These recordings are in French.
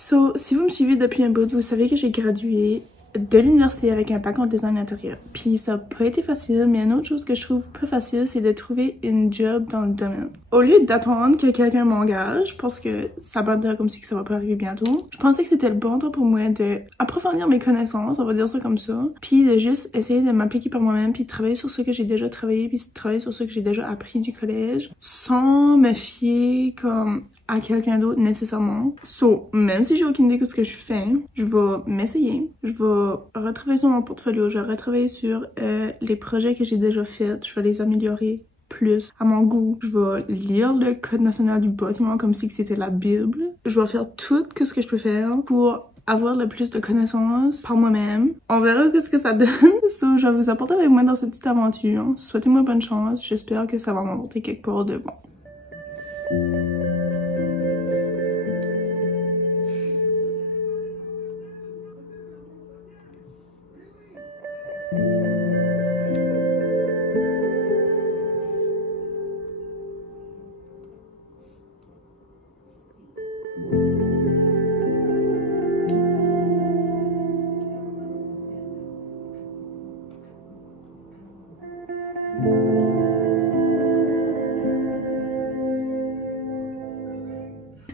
So, si vous me suivez depuis un bout, vous savez que j'ai gradué de l'université avec un bac en design intérieur. Puis ça n'a pas été facile, mais une autre chose que je trouve plus facile, c'est de trouver une job dans le domaine. Au lieu d'attendre que quelqu'un m'engage, parce que ça va dire comme si ça va pas arriver bientôt, je pensais que c'était le bon temps pour moi de approfondir mes connaissances, on va dire ça comme ça, puis de juste essayer de m'appliquer par moi-même, puis de travailler sur ce que j'ai déjà travaillé, puis de travailler sur ce que j'ai déjà appris du collège, sans me fier comme à quelqu'un d'autre nécessairement. So, même si j'ai aucune idée de ce que je fais, je vais m'essayer. Je vais retravailler sur mon portfolio, je vais retravailler sur les projets que j'ai déjà faits, je vais les améliorer plus à mon goût. Je vais lire le Code national du bâtiment comme si c'était la Bible. Je vais faire tout ce que je peux faire pour avoir le plus de connaissances par moi-même. On verra ce que ça donne. So, je vais vous apporter avec moi dans cette petite aventure. Souhaitez-moi bonne chance. J'espère que ça va m'apporter quelque part de bon.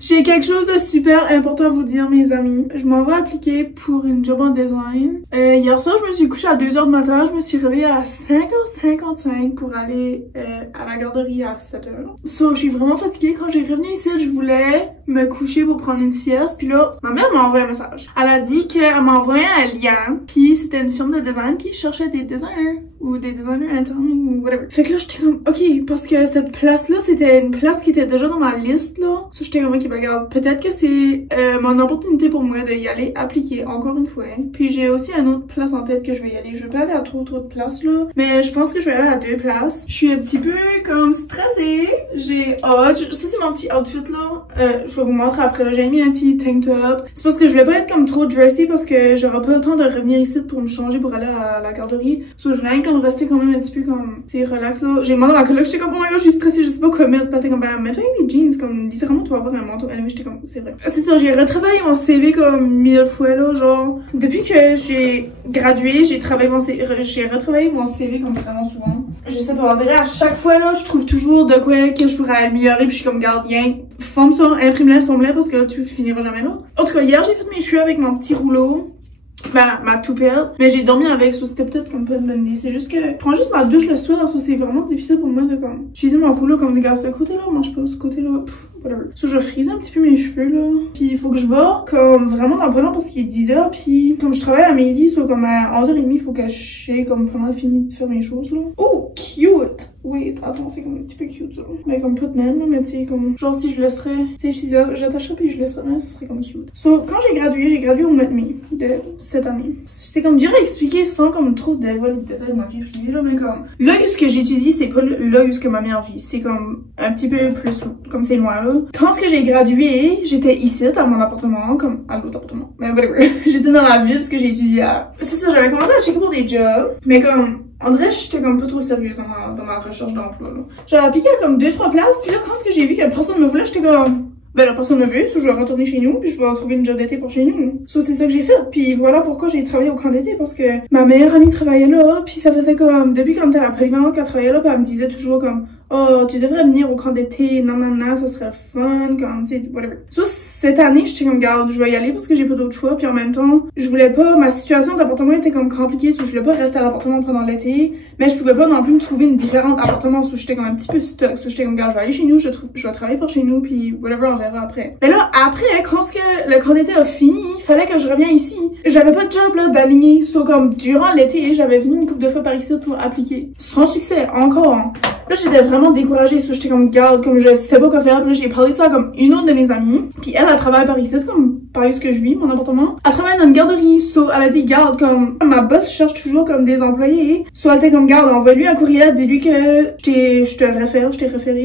J'ai quelque chose de super important à vous dire, mes amis. Je m'en vais appliquer pour une job en design. Hier soir, je me suis couchée à 2h du matin. Je me suis réveillée à 5h55 pour aller à la garderie à 7h. So, je suis vraiment fatiguée. Quand j'ai revenu ici, je voulais me coucher pour prendre une sieste. Puis là, ma mère m'a envoyé un message. Elle a dit qu'elle m'a envoyé un lien. Puis c'était une firme de design qui cherchait des designers ou des designers internes ou whatever. Fait que là, j'étais comme, ok, parce que cette place-là, c'était une place qui était déjà dans ma liste, là. So, j'étais comme, ok, ben, regarde, peut-être que c'est mon opportunité pour moi d'y aller appliquer encore une fois. Puis j'ai aussi une autre place en tête que je vais y aller. Je vais pas aller à trop de places, là. Mais je pense que je vais aller à 2 places. Je suis un petit peu, comme, stressée. J'ai hâte. Ça, c'est mon petit outfit, là. Je vais vous montrer après, là. J'ai mis un petit tank top. C'est parce que je voulais pas être comme trop dressy parce que j'aurai pas le temps de revenir ici pour me changer pour aller à la garderie. So, je voulais comme rester quand même un petit peu comme, tu sais, relax, là. J'ai demandé à ma coloc, j'étais comme, oh my god, je suis stressée, je sais pas quoi mettre. Puis t'es comme, ben, mets-toi avec des jeans, comme, littéralement, tu vas avoir un manteau. Anyway, j'étais comme, c'est vrai. C'est ça, j'ai retravaillé mon CV comme 1000 fois, là, genre. Depuis que j'ai gradué, j'ai retravaillé mon CV comme vraiment souvent. Je sais pas, on dirait à chaque fois, là, je trouve toujours de quoi que je pourrais améliorer, puis je suis comme, garde, rien, forme ça, imprime-le, forme-le, parce que là, tu finiras jamais là. En tout cas, hier, j'ai fait mes cheveux avec mon petit rouleau. Ma toupette, mais j'ai dormi avec, so c'était peut-être comme pas une bonne idée. C'est juste que je prends juste ma douche le soir, so c'est vraiment difficile pour moi de comme utiliser mon rouleau comme des gars ce côté-là, moi je pas ce côté-là, whatever. So je vais friser un petit peu mes cheveux là, puis il faut que je vais comme vraiment dans pas long parce qu'il est 10h, puis comme je travaille à midi, soit comme à 11h30, il faut que je sais comme pendant fini de faire mes choses là. Oh, cute! Wait, attends, c'est comme un petit peu cute ça. Mais comme pas de même, mais tu sais, comme genre si je laisserais, tu sais, si j'attacherais puis je laisserais là, ça serait comme cute. So, quand j'ai gradué au mois de mai de cette année. C'était comme dur à expliquer sans comme trop dévoiler les détails de ma vie privée là, mais comme là où ce que j'étudie, c'est pas là où ce que ma meilleure vie, c'est comme un petit peu plus comme c'est loin là. Quand ce que j'ai gradué, j'étais ici dans mon appartement, comme à l'autre appartement, mais whatever. J'étais dans la ville, ce que j'ai étudié à. C'est ça, j'avais commencé à checker pour des jobs, mais comme en vrai, j'étais comme pas trop sérieuse dans ma recherche d'emploi, là. J'avais appliqué à comme 2-3 places, puis là, quand ce que j'ai vu que personne me voulait, j'étais comme, ben la personne me veut, so je vais retourner chez nous, puis je vais trouver une job d'été pour chez nous. So c'est ça que j'ai fait, puis voilà pourquoi j'ai travaillé au camp d'été, parce que ma meilleure amie travaillait là, puis ça faisait comme, depuis quand t'es à la polyvalente qu'elle travaillait là, puis elle me disait toujours comme, oh, tu devrais venir au camp d'été, nanana, ça serait fun, comme, tu sais, whatever. So, cette année, j'étais comme, garde, je vais y aller parce que j'ai pas d'autre choix, puis en même temps, je voulais pas, ma situation d'appartement était comme compliquée, so je voulais pas rester à l'appartement pendant l'été, mais je pouvais pas non plus me trouver une différente appartement, so j'étais comme un petit peu stuck, so j'étais comme, garde, je vais aller chez nous, je vais travailler pour chez nous, puis whatever, on verra après. Mais là, après, quand le camp d'été a fini, il fallait que je revienne ici. J'avais pas de job, là, d'aligner, so comme, durant l'été, j'avais venu une couple de fois par ici pour appliquer. Sans succès, encore, hein. Là, j'étais vraiment découragée, so j'étais comme, garde, comme je sais pas quoi faire, puis là, j'ai parlé de ça comme une autre de mes amies, puis elle travaille par ici, comme, par ce que je vis, mon appartement. Elle travaille dans une garderie, so elle a dit, garde, comme, ma boss cherche toujours comme des employés, so elle était comme, garde, envoie-lui un courriel, dis-lui que je t'ai référé,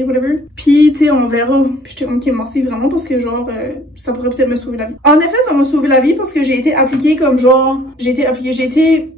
whatever, puis tu sais, on verra. Puis j'étais comme, ok, merci vraiment, parce que genre, ça pourrait peut-être me sauver la vie. En effet, ça m'a sauvé la vie, parce que j'ai été appliquée comme genre, j'ai été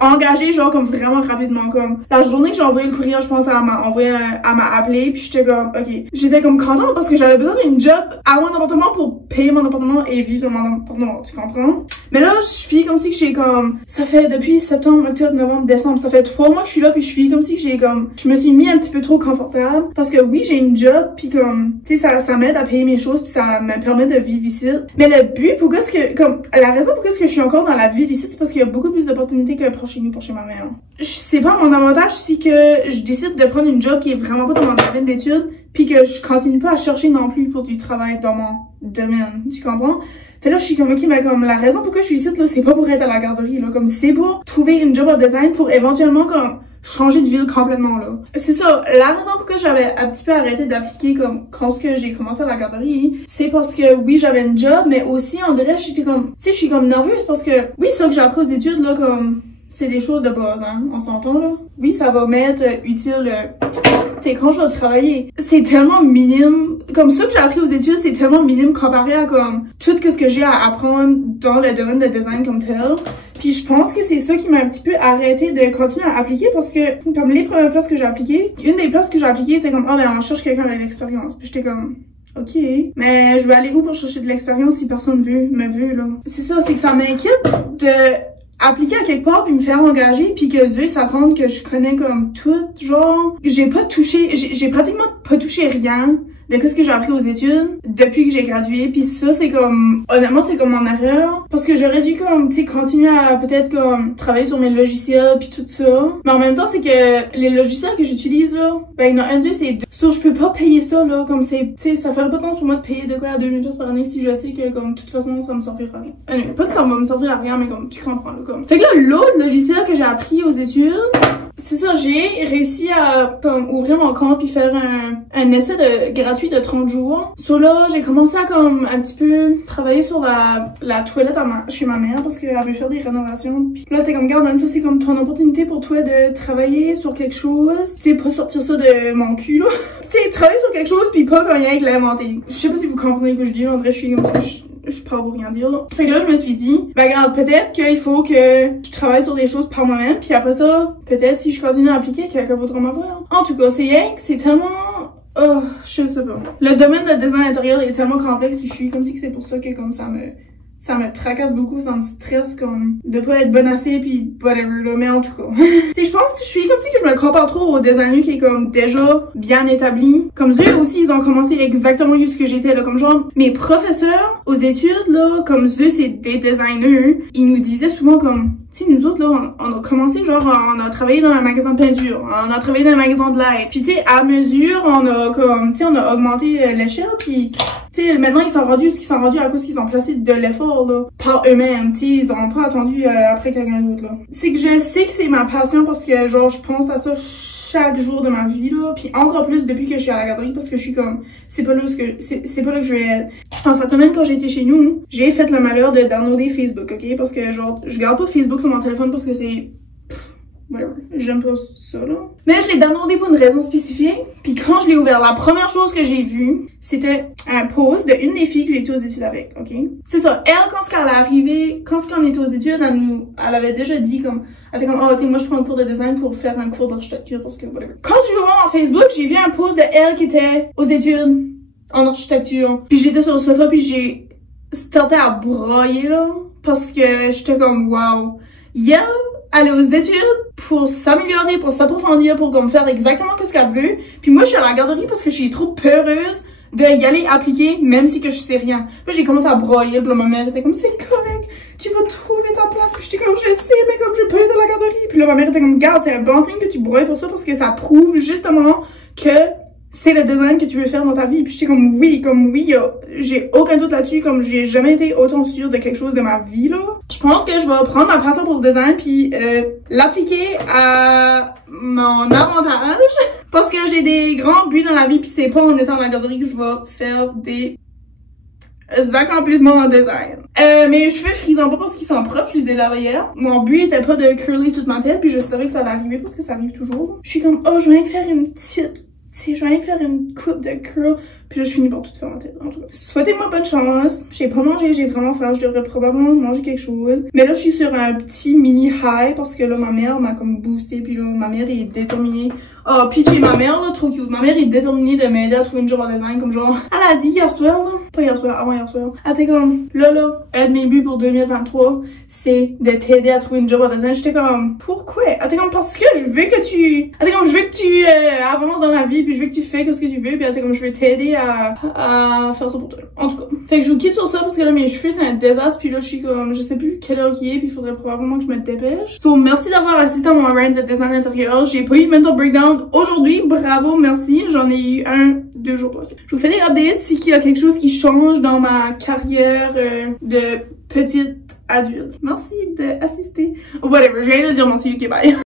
engagée genre comme vraiment rapidement. Comme la journée que j'ai envoyé le courriel, je pense elle m'a appelé, puis j'étais comme ok, j'étais comme contente parce que j'avais besoin d'une job à mon appartement pour payer mon appartement et vivre dans mon appartement, tu comprends? Mais là je suis comme si que j'ai comme, ça fait depuis septembre, octobre, novembre, décembre, ça fait 3 mois que je suis là, puis je suis comme si que j'ai comme, je me suis mis un petit peu trop confortable parce que oui j'ai une job, puis comme tu sais ça m'aide à payer mes choses, puis ça me permet de vivre ici. Mais le but pourquoi est-ce que comme la raison pourquoi est-ce que je suis encore dans la ville ici, c'est parce qu'il y a beaucoup plus d'opportunités que pour chez nous, pour chez ma mère. C'est pas mon avantage si que je décide de prendre une job qui est vraiment pas dans mon domaine d'études, puis que je continue pas à chercher non plus pour du travail dans mon domaine, tu comprends? Fait là je suis comme ok, mais comme la raison pourquoi je suis ici là, c'est pas pour être à la garderie là, comme c'est pour trouver une job en design pour éventuellement comme changer de ville complètement là. C'est ça, la raison pourquoi j'avais un petit peu arrêté d'appliquer comme quand j'ai commencé à la garderie, c'est parce que oui j'avais une job, mais aussi en vrai j'étais comme, tu sais je suis comme nerveuse parce que oui ça que j'ai appris aux études là comme c'est des choses de base, hein, on s'entend là. Oui, ça va m'être utile, tu sais, quand je vais travailler. C'est tellement minime, comme ça que j'ai appris aux études, c'est tellement minime comparé à comme tout ce que j'ai à apprendre dans le domaine de design comme tel. Puis je pense que c'est ça qui m'a un petit peu arrêté de continuer à appliquer parce que comme les premières places que j'ai appliquées, une des places que j'ai appliquées était comme, ah ben on cherche quelqu'un avec l'expérience. Puis j'étais comme, ok, mais je vais aller où pour chercher de l'expérience si personne me veut là? C'est ça, c'est que ça m'inquiète de appliquer à quelque part puis me faire engager puis que eux s'attendent que je connais comme tout, genre j'ai pratiquement pas touché rien de ce que j'ai appris aux études depuis que j'ai gradué, puis ça c'est comme honnêtement c'est comme mon erreur parce que j'aurais dû comme tu sais continuer à peut-être comme travailler sur mes logiciels puis tout ça, mais en même temps c'est que les logiciels que j'utilise là, ben il y en a un d'eux c'est deux, so, je peux pas payer ça là, comme c'est, tu sais ça ferait pas de sens pour moi de payer de quoi à 2000 $ par année si je sais que comme de toute façon ça me servira à rien. Pas que ça va me servir à rien, mais comme tu comprends là comme. Fait que là l'autre logiciel que j'ai appris aux études, c'est ça, j'ai réussi à comme ouvrir mon compte puis faire un essai gratuit de 30 jours. So là, j'ai commencé à comme un petit peu travailler sur la toilette chez ma mère parce qu'elle veut faire des rénovations. Puis là, t'es comme, regarde, ça c'est comme ton opportunité pour toi de travailler sur quelque chose. Tu sais, pas sortir ça de mon cul là. Tu sais, travailler sur quelque chose puis pas gagner avec l'inventer. Je sais pas si vous comprenez ce que je dis, en vrai, je suis comme ça. Je parle pour rien dire là. Fait que là je me suis dit, ben regarde, peut-être qu'il faut que je travaille sur des choses par moi-même, puis après ça, peut-être si je continue à appliquer, quelqu'un voudra m'avoir. En tout cas, c'est tellement... Oh, je sais pas. Le domaine de design intérieur est tellement complexe, puis je suis comme si c'est pour ça que comme ça me tracasse beaucoup, ça me stresse comme de pas être bonne assez puis whatever là, mais en tout cas. Tu sais, je pense que je suis comme si que je me compare trop au designer qui est comme déjà bien établi. Comme eux aussi, ils ont commencé exactement ce que j'étais là, comme genre mes professeurs aux études là, comme eux c'est des designers, ils nous disaient souvent comme, tu sais nous autres là, on a commencé genre, on a travaillé dans un magasin de peinture, on a travaillé dans un magasin de light, puis tu sais à mesure on a comme, tu sais on a augmenté l'échelle, puis tu sais maintenant ils sont rendus ce qu'ils sont rendus à cause qu'ils ont placé de l'effort là par eux-mêmes, tu sais ils ont pas attendu après quelqu'un d'autre là. C'est que je sais que c'est ma passion parce que genre je pense à ça chaque jour de ma vie là, puis encore plus depuis que je suis à la garderie parce que je suis comme c'est pas là que je vais être. En fait semaine quand j'ai été chez nous, j'ai fait le malheur de downloader Facebook, ok, parce que genre je garde pas Facebook sur mon téléphone parce que c'est whatever, j'aime pas ça là. Mais je l'ai downloadé pour une raison spécifique, puis quand je l'ai ouvert, la première chose que j'ai vue, c'était un post de une des filles que j'ai été aux études avec, ok? C'est ça, elle, quand elle est arrivée, quand on était aux études, elle avait déjà dit comme, elle était comme, oh, tu sais, moi je prends un cours de design pour faire un cours d'architecture parce que whatever. Quand je l'ai ouvert en Facebook, j'ai vu un post de elle qui était aux études en architecture, puis j'étais sur le sofa, puis j'ai starté à broyer là, parce que j'étais comme, wow, elle est aux études pour s'améliorer, pour s'approfondir, pour comme faire exactement ce qu'elle veut. Puis moi, je suis à la garderie parce que je suis trop peureuse de y aller appliquer, même si que je sais rien. Puis j'ai commencé à broyer, puis là, ma mère était comme, c'est correct, tu vas trouver ta place. Puis j'étais comme, je sais, mais comme je peux être à la garderie. Puis là, ma mère était comme, garde, c'est un bon signe que tu broyes pour ça parce que ça prouve justement que c'est le design que tu veux faire dans ta vie. Puis j'étais comme oui, j'ai aucun doute là-dessus, comme j'ai jamais été autant sûre de quelque chose de ma vie là. Je pense que je vais prendre ma passion pour le design puis l'appliquer à mon avantage parce que j'ai des grands buts dans la vie puis c'est pas en étant à la garderie que je vais faire des accomplissements en design. Mes cheveux frisant pas parce qu'ils sont propres, je les ai lavés hier. Mon but était pas de curler toute ma tête puis je savais que ça allait arriver parce que ça arrive toujours. Je suis comme oh je viens de faire une petite, tu sais, je viens de faire une coupe de curl, Puis là, je finis par tout faire ma tête. En tout cas, souhaitez-moi bonne chance. J'ai pas mangé, j'ai vraiment faim. Je devrais probablement manger quelque chose. Mais là, je suis sur un petit mini high parce que là, ma mère m'a comme boosté. Puis là, ma mère est déterminée. Oh, PJ, ma mère, là, trop cute. Ma mère est déterminée de m'aider à trouver une job en design. Comme genre, elle a dit hier soir, là. Pas hier soir, avant hier soir. Elle était comme, là, un de mes buts pour 2023, c'est de t'aider à trouver une job en design. J'étais comme, pourquoi? Elle était comme, parce que je veux que tu... Elle était comme, je veux que tu avances dans la vie, puis je veux que tu fais ce que tu veux, puis elle était comme, je veux t'aider à faire ça pour toi. En tout cas. Fait que je vous quitte sur ça parce que là, mes cheveux, c'est un désastre, puis là, je suis comme, je sais plus quelle heure qui est, puis il faudrait probablement que je me dépêche. So, merci d'avoir assisté à mon rant de design intérieur. J'ai pas eu de mental breakdown aujourd'hui. Bravo, merci. J'en ai eu un 2 jours passés. Je vous fais des updates si il y a quelque chose qui change dans ma carrière de petite adulte. Merci d'assister. Whatever, je viens de dire merci, ok, bye.